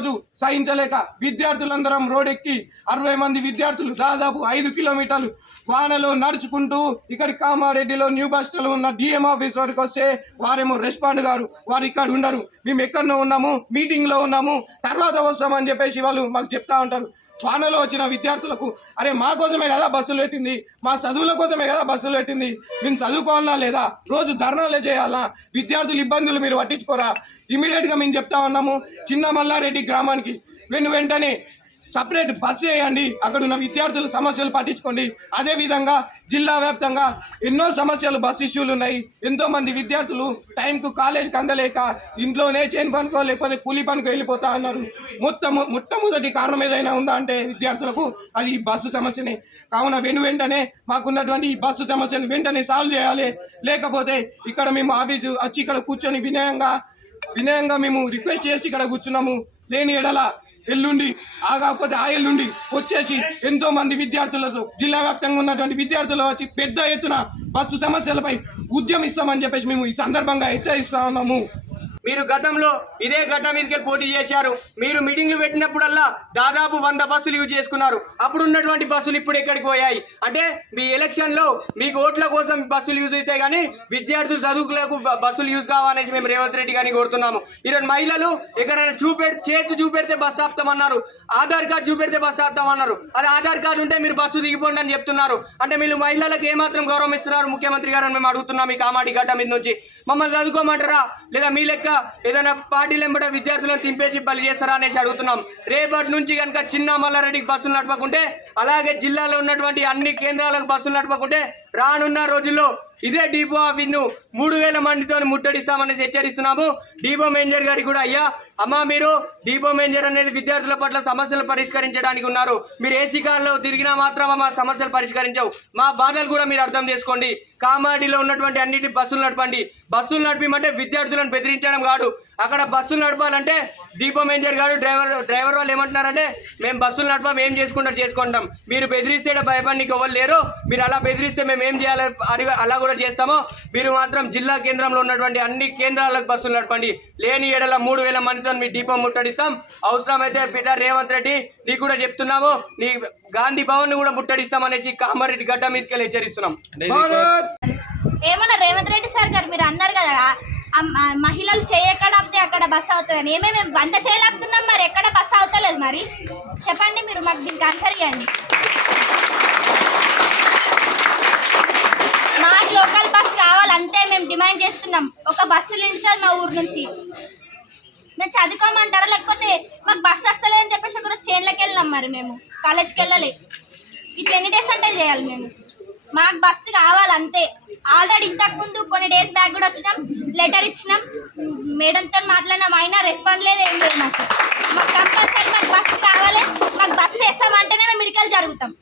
రోజు సహించలేక విద్యార్థులందరం రోడ్డెక్కి 60 మంది విద్యార్థులు దాదాపు 5 కిలోమీటర్లు వానలో నడుచుకుంటూ ఇక్కడి కామారెడ్డిలో న్యూ బస్ స్టాండ్లో ఉన్న డిఎం ఆఫీస్ వరకు వస్తే వారేమో రెస్పాండ్ గారు, వారు ఇక్కడ ఉండరు, మేము ఎక్కడో ఉన్నాము, మీటింగ్లో ఉన్నాము, తర్వాత వస్తామని చెప్పేసి వాళ్ళు మాకు చెప్తా ఉంటారు. వానలో వచ్చిన విద్యార్థులకు అరే మా కోసమే కదా బస్సులు పెట్టింది, మా చదువుల కోసమే కదా బస్సులు పెట్టింది, మేము చదువుకోవాలా లేదా, రోజు ధర్నాలే చేయాలా, విద్యార్థుల ఇబ్బందులు మీరు పట్టించుకోరా, ఇమీడియట్గా మేము చెప్తా ఉన్నాము. చిన్న మల్లారెడ్డి గ్రామానికి వెంటనే సపరేట్ బస్సు వేయండి, అక్కడ ఉన్న విద్యార్థుల సమస్యలు పట్టించుకోండి. అదేవిధంగా జిల్లా వ్యాప్తంగా ఎన్నో సమస్యలు బస్సు ఇష్యూలు ఉన్నాయి. ఎంతోమంది విద్యార్థులు టైంకు కాలేజీకి అందలేక ఇంట్లోనే చేను పనుకో లేకపోతే కూలీ పనుకో వెళ్ళిపోతా అన్నారు. మొట్టమొదటి కారణం ఏదైనా ఉందా అంటే విద్యార్థులకు అది బస్సు సమస్యనే. కావున వెంటనే మాకున్నటువంటి ఈ బస్సు సమస్యను వెంటనే సాల్వ్ చేయాలి. లేకపోతే ఇక్కడ మేము ఆఫీసు వచ్చి ఇక్కడ కూర్చొని వినయంగా మేము రిక్వెస్ట్ చేసి ఇక్కడ కూర్చున్నాము. లేని ఎడల ఎల్లుండి ఆగకపోతే ఆ ఎల్లుండి వచ్చేసి ఎంతో మంది విద్యార్థులతో జిల్లా వ్యాప్తంగా ఉన్నటువంటి విద్యార్థులు వచ్చి పెద్ద ఎత్తున బస్సు సమస్యలపై ఉద్యమిస్తామని చెప్పేసి మేము ఈ సందర్భంగా హెచ్చరిస్తా ఉన్నాము. మీరు గతంలో ఇదే ఘటన మీదకి పోటీ చేశారు. మీరు మీటింగ్లు పెట్టినప్పుడల్లా దాదాపు 100 బస్సులు యూజ్ చేసుకున్నారు. అప్పుడు ఉన్నటువంటి బస్సులు ఇప్పుడు ఎక్కడికి పోయాయి అంటే మీ ఎలక్షన్లో మీకు ఓట్ల కోసం బస్సులు యూజ్ అవుతాయి కానీ విద్యార్థులు చదువుకులకు బస్సులు యూజ్ కావాలనేసి మేము రేవంత్ రెడ్డి గారిని కోరుతున్నాము. ఈరోజు మహిళలు ఎక్కడైనా చేతి చూపెడితే బస్సు ఆపుతామన్నారు, ఆధార్ కార్డు చూపెడితే బస్సు ఆపుతామన్నారు. అది ఆధార్ కార్డు ఉంటే మీరు బస్సు దిగిపోండి అని చెప్తున్నారు. అంటే మీరు మహిళలకు ఏమాత్రం గౌరవం ఇస్తున్నారు ముఖ్యమంత్రి గారు అని మేము అడుగుతున్నాం. ఈ కామాటి ఘటన మీద నుంచి మమ్మల్ని చదువుకోమంటారా లేదా మీ లెక్క ఏదైనా పార్టీలు ఎంబడ విద్యార్థులను తింపేసి బలి చేస్తారా అనేసి అడుగుతున్నాం. రేపటి నుంచి కనుక చిన్న మల్లారెడ్డికి బస్సులు నడపకుంటే అలాగే జిల్లాలో ఉన్నటువంటి అన్ని కేంద్రాలకు బస్సులు నడపకుంటే రానున్న రోజుల్లో ఇదే డిపో ఆఫీస్ను 3000 మందితో ముట్టడిస్తామనేసి హెచ్చరిస్తున్నాము. డిపో మేనేజర్ గారికి కూడా అయ్యా అమ్మా మీరు డిపో మేనేజర్ అనేది విద్యార్థుల పట్ల సమస్యలు పరిష్కరించడానికి ఉన్నారు. మీరు ఏసీ కార్లో తిరిగినా మాత్రం మా సమస్యలు పరిష్కరించవు. మా బాధలు కూడా మీరు అర్థం చేసుకోండి. కామారెడ్డిలో ఉన్నటువంటి అన్నిటి బస్సులు నడపండి. బస్సులు నడిపిమంటే విద్యార్థులను బెదిరించడం కాదు. అక్కడ బస్సులు నడపాలంటే డిపో మేనేజర్ గారు డ్రైవర్ వాళ్ళు ఏమంటున్నారంటే మేము బస్సులు నడపం, ఏం చేసుకుంటాం, మీరు బెదిరిస్తే భయపడికి ఎవరు లేరు, మీరు అలా బెదిరిస్తే మేము ఏం చేయాలి అలా కూడా చేస్తామో, మీరు మాత్రం జిల్లా కేంద్రంలో ఉన్నటువంటి అన్ని కేంద్రాలకు బస్సులు నడపండి. లేని ఏడల 3000 మందితో మీ డిపో ముట్టడిస్తాం. అవసరమైతే పీటర్ రేవంత్ రెడ్డి నీకు కూడా చెప్తున్నాము, నీ గాంధీ భవన్ కూడా ముట్టడిస్తామనేసి కామారెడ్డి గడ్డ మీదకి హెచ్చరిస్తున్నాం. ఏమన్నా రేవంత్ రెడ్డి సార్ గారు మీరు అన్నారు కదా మహిళలు చేయక్కడ ఆపితే అక్కడ బస్సు అవుతుందని. మేము 100 చేయలేపుతున్నాం, మరి ఎక్కడ బస్సు అవుతలేదు. మరి చెప్పండి, మీరు మాకు దీనికి ఆన్సర్ ఇవ్వండి. మాకు లోకల్ బస్ కావాలంతే మేము డిమాండ్ చేస్తున్నాం. ఒక బస్సులు ఇంటుంది మా ఊరు నుంచి. మేము చదువుకోమంటారా లేకపోతే మాకు బస్సు వస్తలేదని చెప్పేసి ఒకరోజు చేన్లోకి వెళ్ళినాం. మరి మేము కాలేజ్కి వెళ్ళలే. ఇట్లా ఎన్ని డేస్ అంటే చేయాలి మేము? మాకు బస్సు కావాలంతే. ఆల్రెడీ ఇంతకుముందు కొన్ని డేస్ బ్యాక్ కూడా వచ్చినాం, లెటర్ ఇచ్చినాం, మేడంతో మాట్లాడినాం, అయినా రెస్పాండ్ లేదు, ఏం లేదు. మాకు కంపల్సరీ మాకు బస్సు కావాలి. మాకు బస్సు వేస్తామంటేనే మేము మెడికల్ జరుగుతాం.